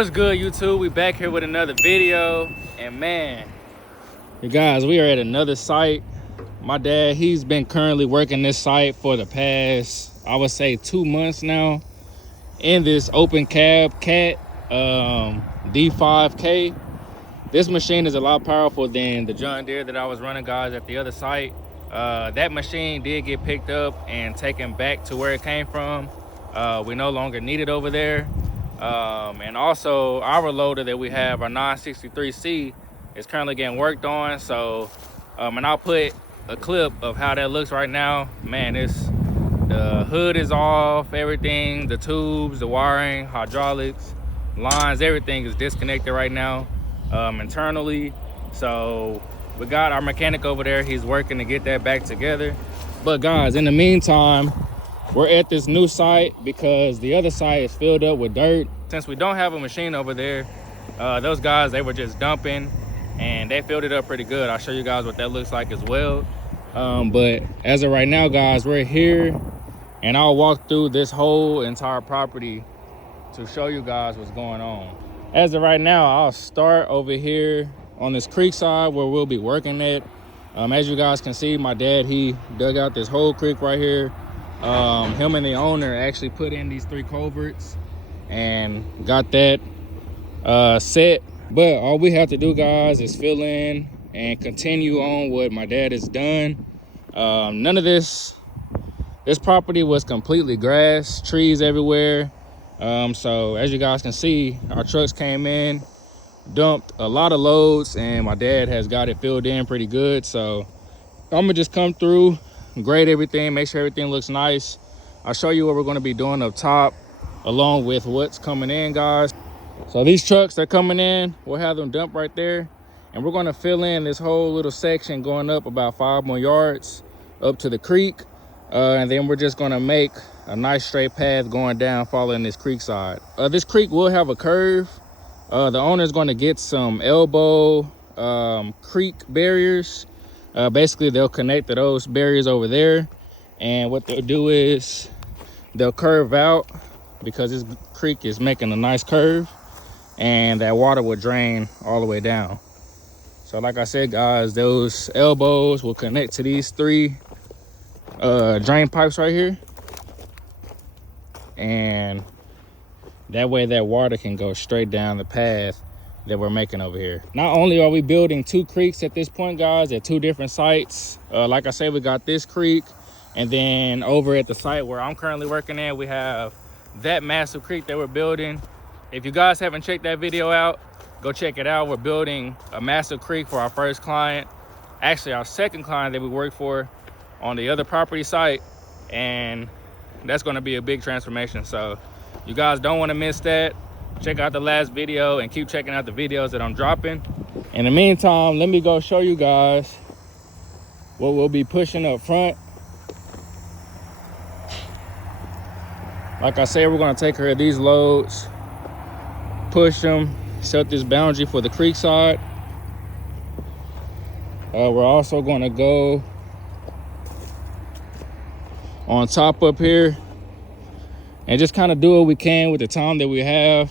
What's good, YouTube? We back here with another video, and man, you guys, we are at another site. My dad, he's been currently working this site for the past, I would say, 2 months now in this open cab cat D5k. This machine is a lot powerful than the John Deere that I was running, guys, at the other site. That machine did get picked up and taken back to where it came from. We no longer need it over there. And also our loader that we have, our 963C, is currently getting worked on. So and I'll put a clip of how that looks right now. Man, the hood is off, everything, the tubes, the wiring, hydraulics, lines, everything is disconnected right now internally. So we got our mechanic over there, he's working to get that back together. But guys, in the meantime, we're at this new site because the other site is filled up with dirt. Since we don't have a machine over there, those guys, they were just dumping and they filled it up pretty good. I'll show you guys what that looks like as well. But as of right now, guys, we're here and I'll walk through this whole entire property to show you guys what's going on. As of right now, I'll start over here on this creek side where we'll be working at. As you guys can see, my dad, he dug out this whole creek right here. Him and the owner actually put in these 3 culverts and got that set. But all we have to do, guys, is fill in and continue on what my dad has done. None of this property was completely grass, trees everywhere. So as you guys can see, our trucks came in, dumped a lot of loads, and my dad has got it filled in pretty good. So I'm gonna just come through, grade everything, make sure everything looks nice. I'll show you what we're going to be doing up top along with what's coming in, guys. So these trucks that are coming in, we'll have them dump right there, and we're going to fill in this whole little section going up about 5 more yards up to the creek, and then we're just going to make a nice straight path going down following this creek side. This creek will have a curve. The owner is going to get some elbow creek barriers. Basically they'll connect to those barriers over there, and what they'll do is they'll curve out because this creek is making a nice curve, and that water will drain all the way down. So like I said, guys, those elbows will connect to these 3 drain pipes right here, and that way that water can go straight down the path that we're making over here. Not only are we building 2 creeks at this point, guys, at 2 different sites. Like I said, we got this creek, and then over at the site where I'm currently working at, we have that massive creek that we're building. If you guys haven't checked that video out, go check it out. We're building a massive creek for our first client, actually our second client that we work for on the other property site, and that's going to be a big transformation. So you guys don't want to miss that. Check out the last video and keep checking out the videos that I'm dropping. In the meantime, let me go show you guys what we'll be pushing up front. Like I said, we're going to take care of these loads, push them, set this boundary for the creek side. We're also going to go on top up here and just kind of do what we can with the time that we have,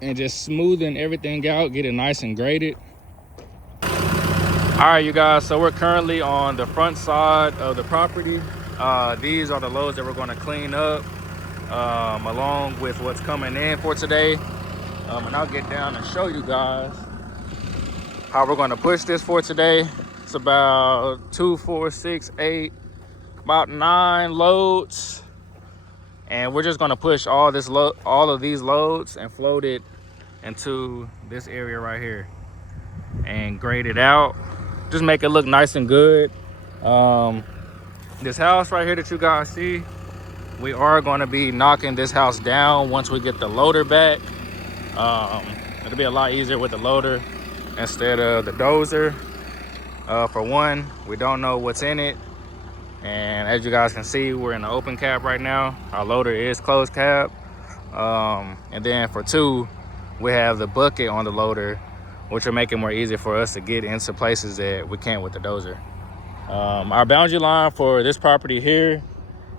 and just smoothing everything out, get it nice and graded. All right, you guys, so we're currently on the front side of the property. These are the loads that we're going to clean up along with what's coming in for today. And I'll get down and show you guys how we're going to push this for today. It's about 2, 4, 6, 8, about 9 loads. And we're just going to push all of these loads and float it into this area right here and grade it out. Just make it look nice and good. This house right here that you guys see, we are going to be knocking this house down once we get the loader back. It'll be a lot easier with the loader instead of the dozer. For one, we don't know what's in it, and as you guys can see, we're in the open cab right now. Our loader is closed cab. And then for 2, we have the bucket on the loader, which will make it more easier for us to get into places that we can't with the dozer. Our boundary line for this property here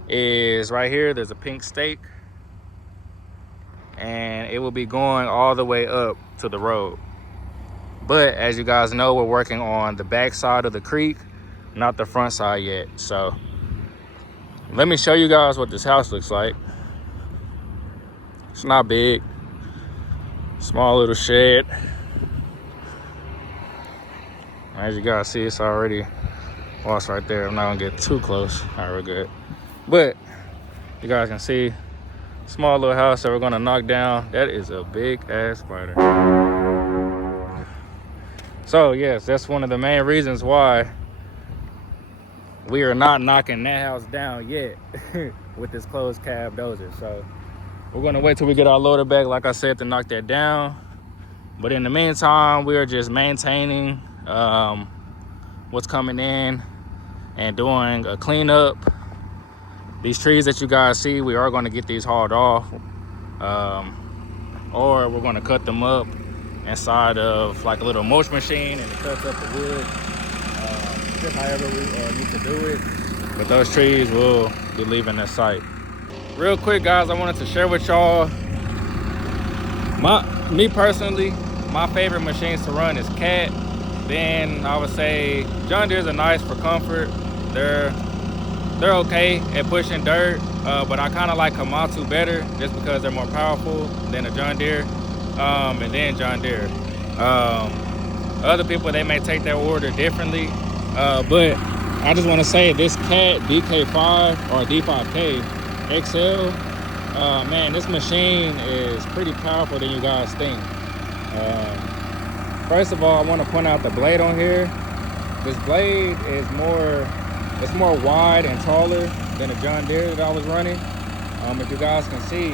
is right here. There's a pink stake, and it will be going all the way up to the road. But as you guys know, we're working on the back side of the creek, not the front side yet. So let me show you guys what this house looks like. It's not big, small little shed. As you guys see, it's already lost right there. I'm not gonna get too close. All right, we're good. But you guys can see, small little house that we're gonna knock down. That is a big ass spider. So yes, that's one of the main reasons why we are not knocking that house down yet with this closed cab dozer. So we're gonna wait till we get our loader back, like I said, to knock that down. But in the meantime, we are just maintaining what's coming in and doing a cleanup. These trees that you guys see, we are going to get these hauled off, or we're going to cut them up inside of like a little mulch machine, and it cuts up the wood, just however we need to do it. But those trees will be leaving the site. Real quick, guys, I wanted to share with y'all, me personally, my favorite machines to run is Cat. Then I would say John Deere's are nice for comfort. They're okay at pushing dirt, but I kind of like Komatsu better just because they're more powerful than a John Deere, and then John Deere. Other people, they may take their order differently, but I just want to say this Cat D5k or D5k XL, man, this machine is pretty powerful than you guys think. First of all, I want to point out the blade on here. This blade is more wide and taller than a John Deere that I was running, if you guys can see.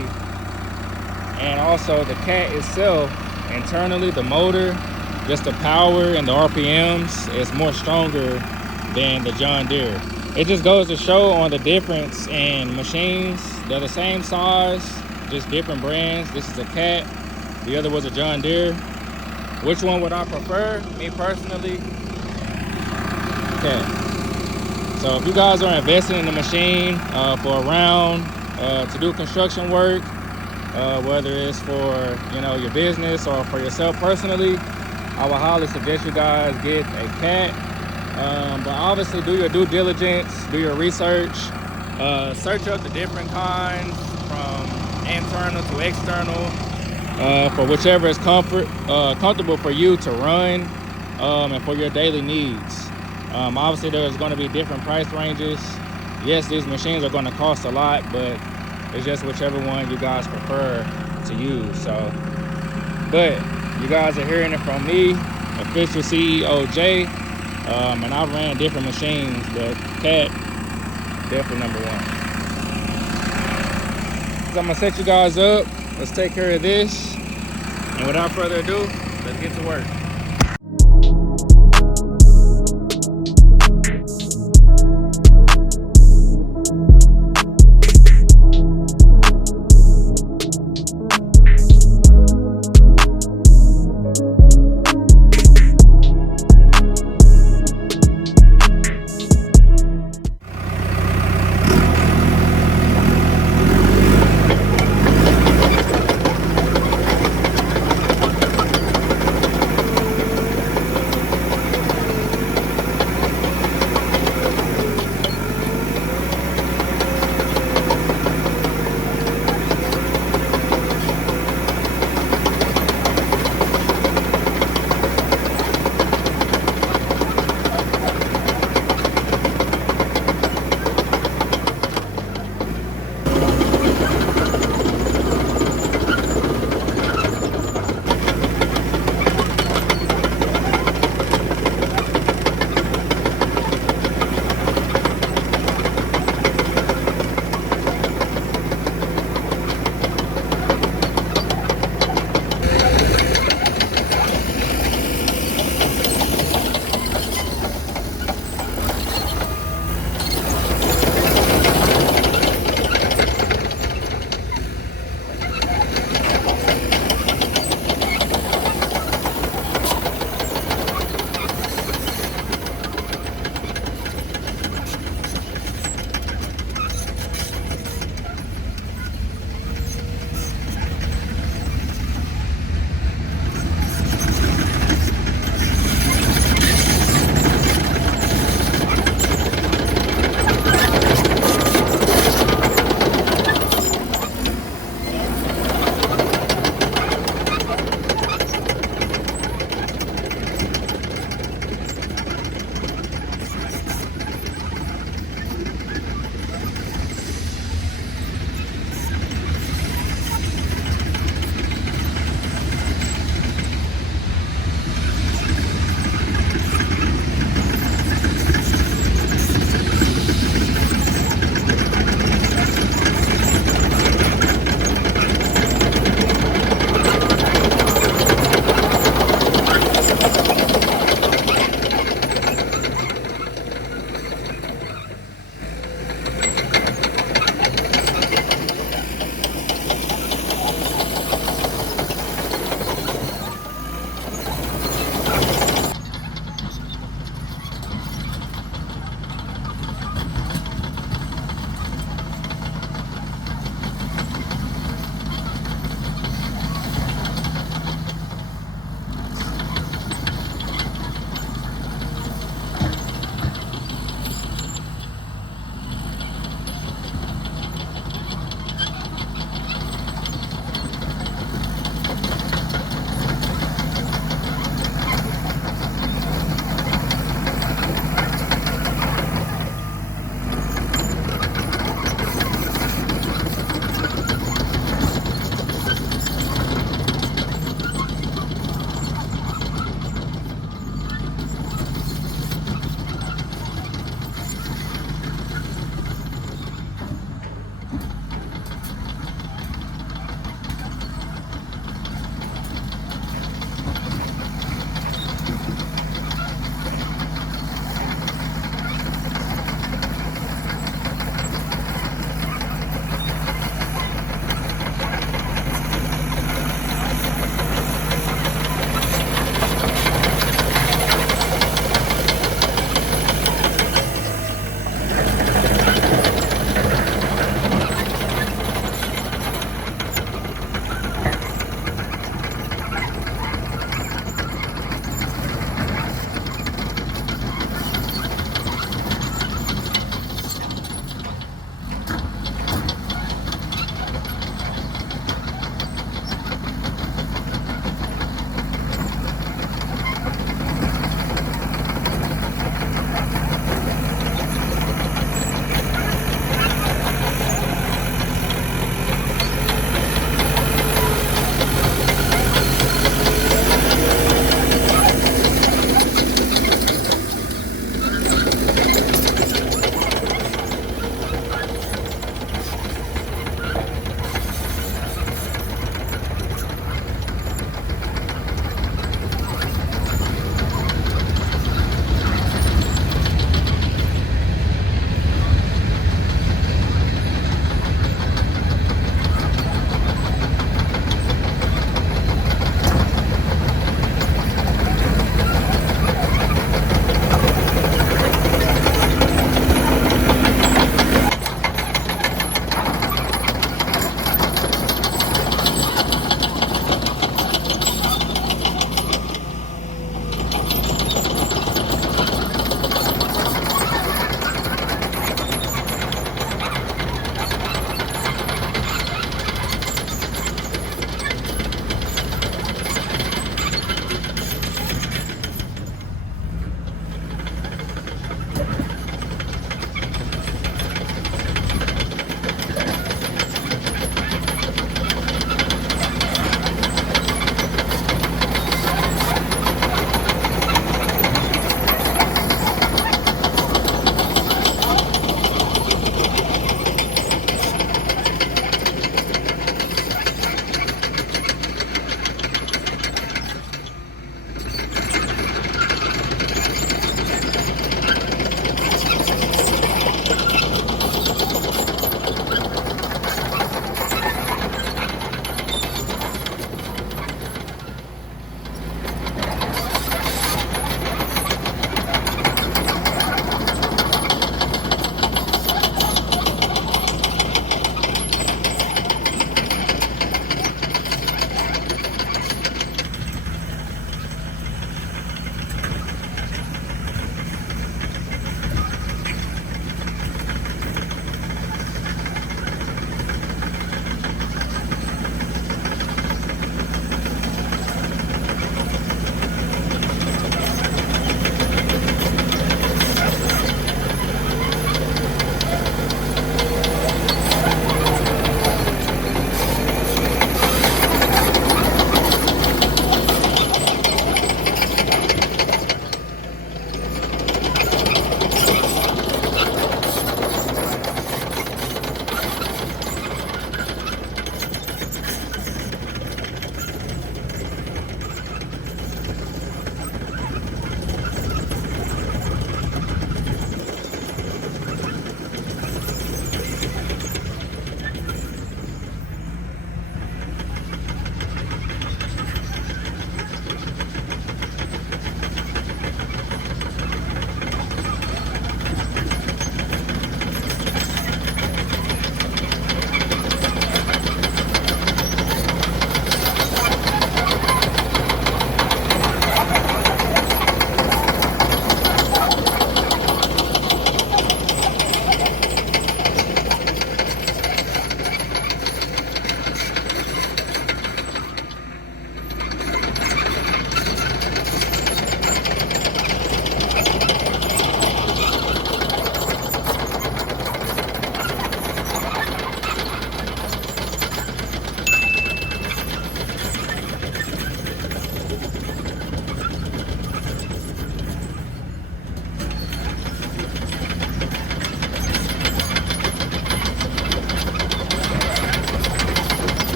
And also the Cat itself, internally, the motor, just the power and the RPMs is more stronger than the John Deere. It just goes to show on the difference in machines. They're the same size, just different brands. This is a Cat, the other was a John Deere. Which one would I prefer? Me personally, Cat. So if you guys are investing in the machine for a round to do construction work, whether it's for your business or for yourself personally, I would highly suggest you guys get a Cat. But obviously do your due diligence, do your research, search up the different kinds from internal to external, for whichever is comfortable for you to run, and for your daily needs. Obviously there's going to be different price ranges. Yes, these machines are going to cost a lot, but it's just whichever one you guys prefer to use. So, but you guys are hearing it from me, official CEO Jay, and I ran different machines, but Cat definitely number one. So I'm gonna set you guys up. Let's take care of this, and without further ado, let's get to work.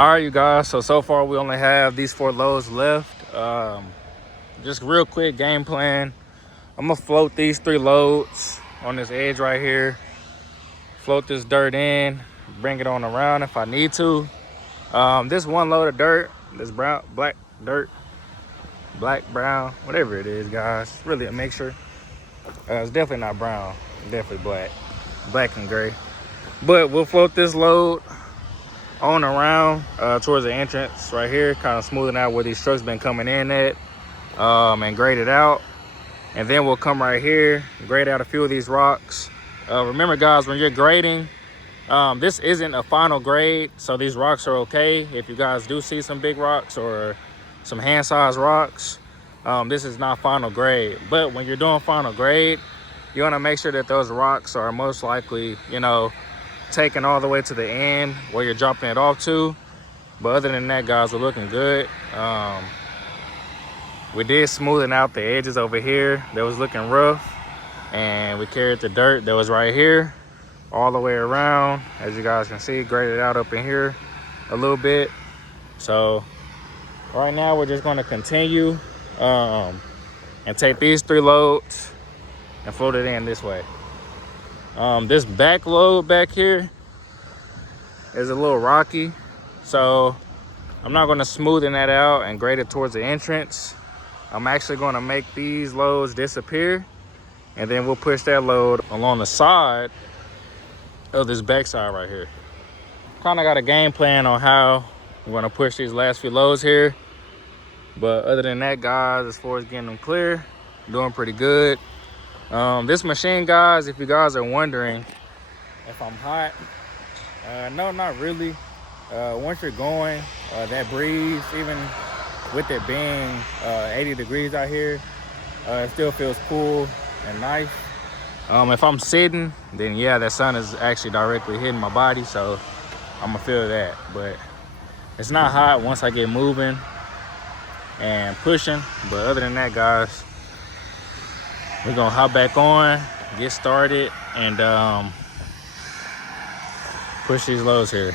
All right, you guys, so far we only have these 4 loads left. Just real quick game plan. I'm gonna float these 3 loads on this edge right here, float this dirt in, bring it on around if I need to. This 1 load of dirt, this brown, black dirt, black, brown, whatever it is, guys, it's really a mixture. It's definitely not brown, definitely black and gray. But we'll float this load on around towards the entrance right here, kind of smoothing out where these trucks been coming in at, and grade it out. And then we'll come right here, grade out a few of these rocks. Remember, guys, when you're grading, this isn't a final grade, so these rocks are okay. If you guys do see some big rocks or some hand-sized rocks, this is not final grade. But when you're doing final grade, you want to make sure that those rocks are most likely, you know, taken all the way to the end where you're dropping it off to. But other than that, guys, we're looking good. We did smoothing out the edges over here that was looking rough, and we carried the dirt that was right here all the way around, as you guys can see, graded out up in here a little bit. So right now we're just going to continue and take these 3 loads and float it in this way. This back load back here is a little rocky, so I'm not going to smoothen that out and grade it towards the entrance. I'm actually going to make these loads disappear, and then we'll push that load along the side of this backside right here. Kind of got a game plan on how we're going to push these last few loads here, but other than that, guys, as far as getting them clear, doing pretty good. This machine, guys, if you guys are wondering if I'm hot, no, not really. Once you're going, that breeze, even with it being 80 degrees out here, it still feels cool and nice. If I'm sitting, then yeah, that sun is actually directly hitting my body, so I'm gonna feel that. But it's not hot once I get moving and pushing. But other than that, guys, we're gonna hop back on, get started, and push these loads here.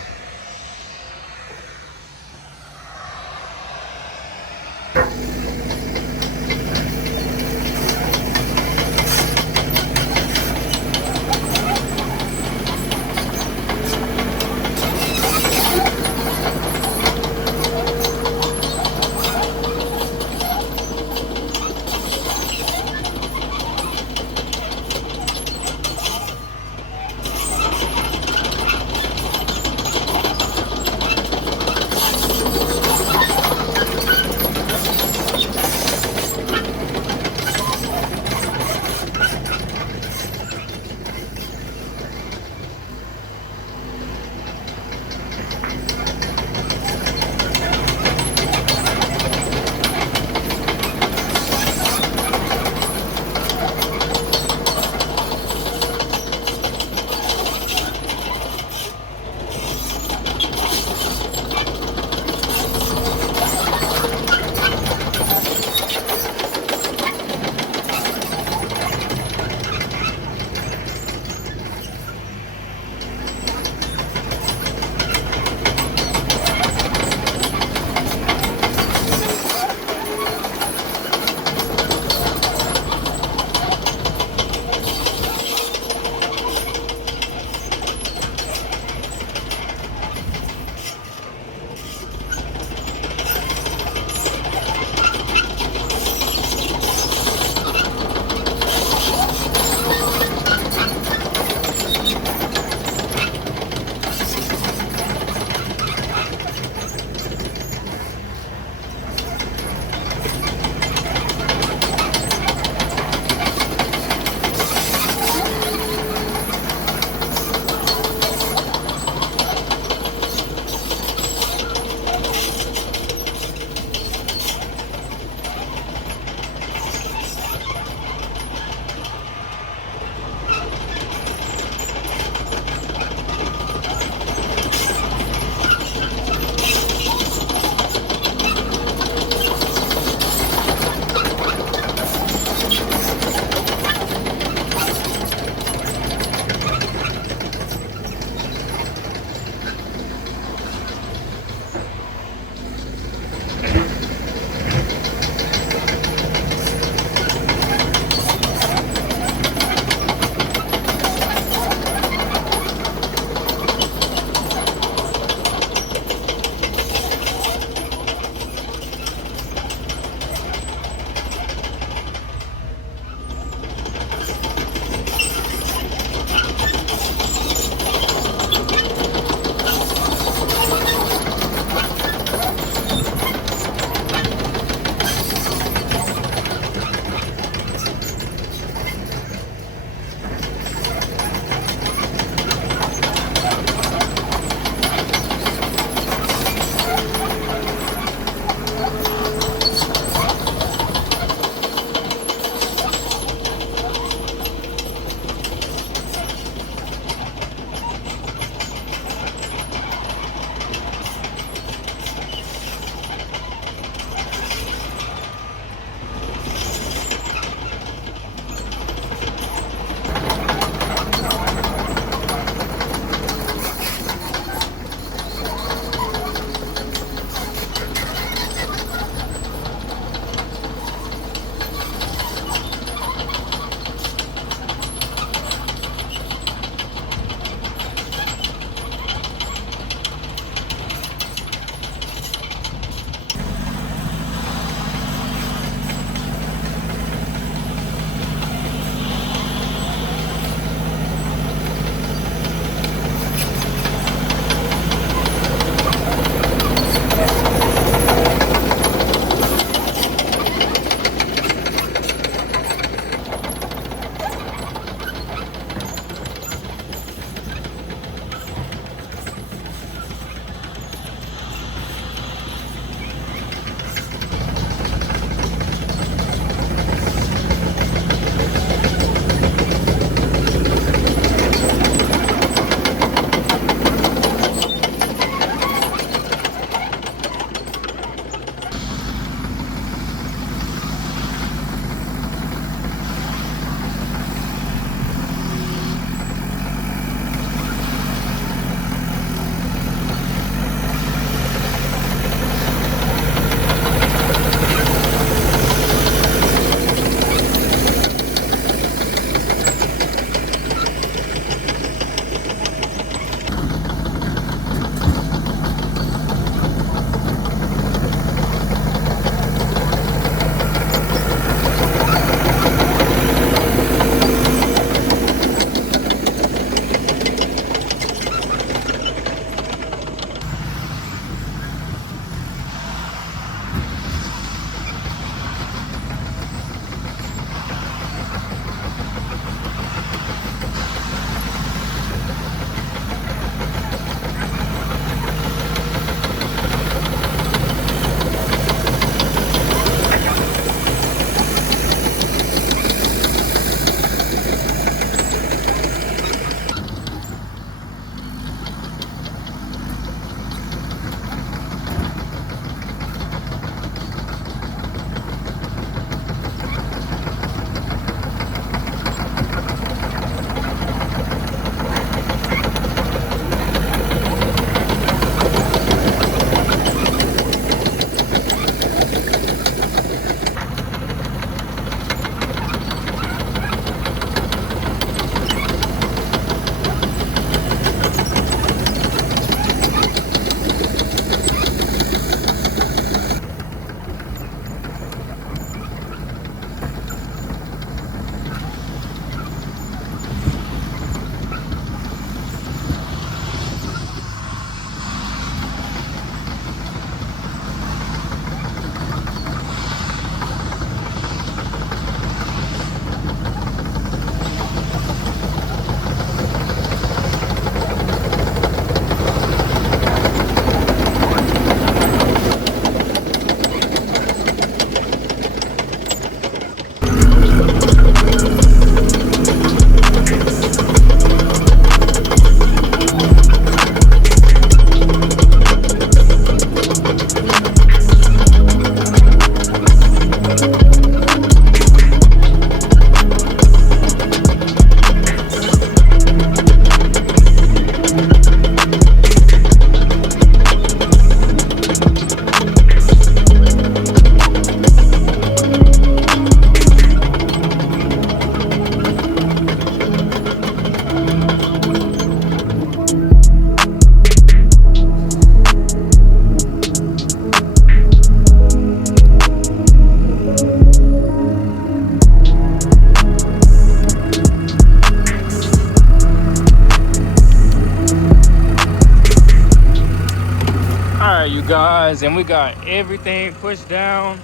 Alright, you guys, and we got everything pushed down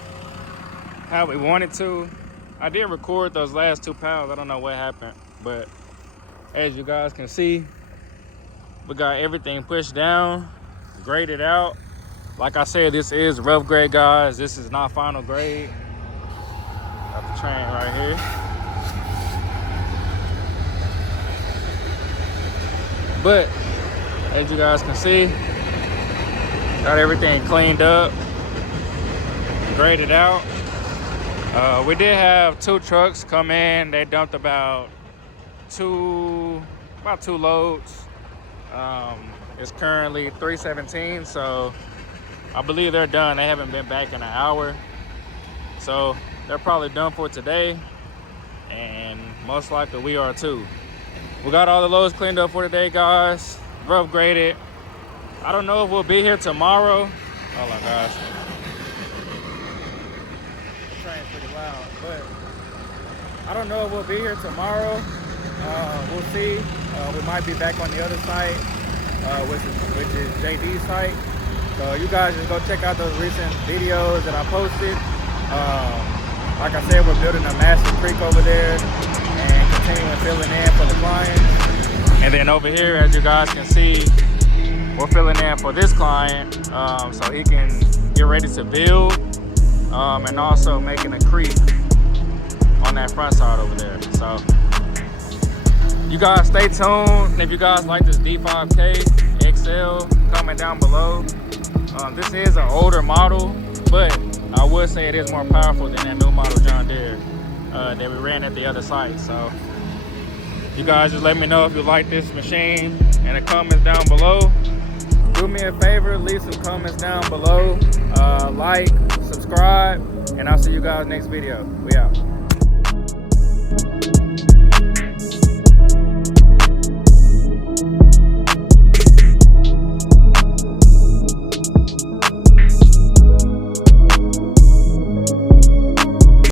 how we wanted to. I did record those last 2 pounds. I don't know what happened, but as you guys can see, we got everything pushed down, graded out. Like I said, this is rough grade, guys. This is not final grade. Got the train right here. But as you guys can see, got everything cleaned up, graded out. We did have 2 trucks come in. They dumped about two loads. It's currently 3:17, so I believe they're done. They haven't been back in an hour, so they're probably done for today, and most likely we are too. We got all the loads cleaned up for today, guys. Rough graded. I don't know if we'll be here tomorrow. Oh my gosh. The train's pretty loud, but I don't know if we'll be here tomorrow. We'll see. We might be back on the other site, which is JD's site. So you guys just go check out those recent videos that I posted. Like I said, we're building a massive creek over there and continuing filling in for the clients. And then over here, as you guys can see, we're filling in for this client so he can get ready to build, and also making a creek on that front side over there. So you guys stay tuned. If you guys like this D5k XL, comment down below. This is an older model, but I would say it is more powerful than that new model John Deere that we ran at the other site. So you guys just let me know if you like this machine in the comments down below. Do me a favor, leave some comments down below, like, subscribe, and I'll see you guys next video. We out.